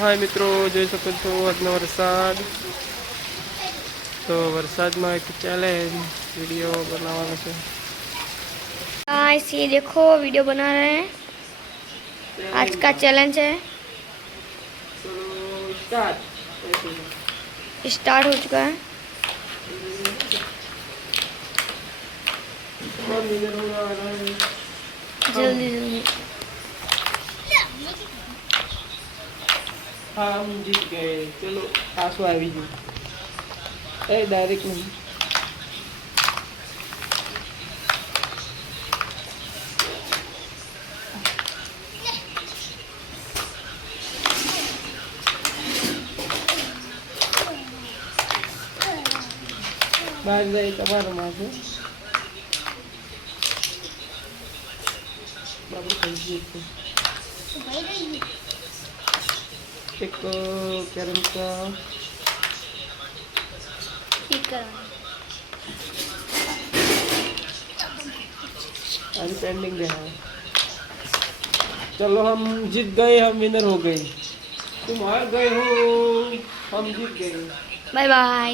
हाय मित्रों જોઈ શકો છો આજનો વરસાદ तो वरसाद में एक चैलेंज वीडियो बनाना है। गाइस ये देखो वीडियो बना रहे हैं। आज का चैलेंज है। स्टार्ट हो चुका है। जल्दी जल्दी हाँ हम जीत गए। चलो आंसू आ गई डायरेक्ट नहीं बाहर जाए તમારા માથે बाबू कहीं एक कैरम का अरे पेंडिंग है। चलो हम जीत गए, हम विनर हो गए। तुम हार गए हो, हम जीत गए। Bye bye.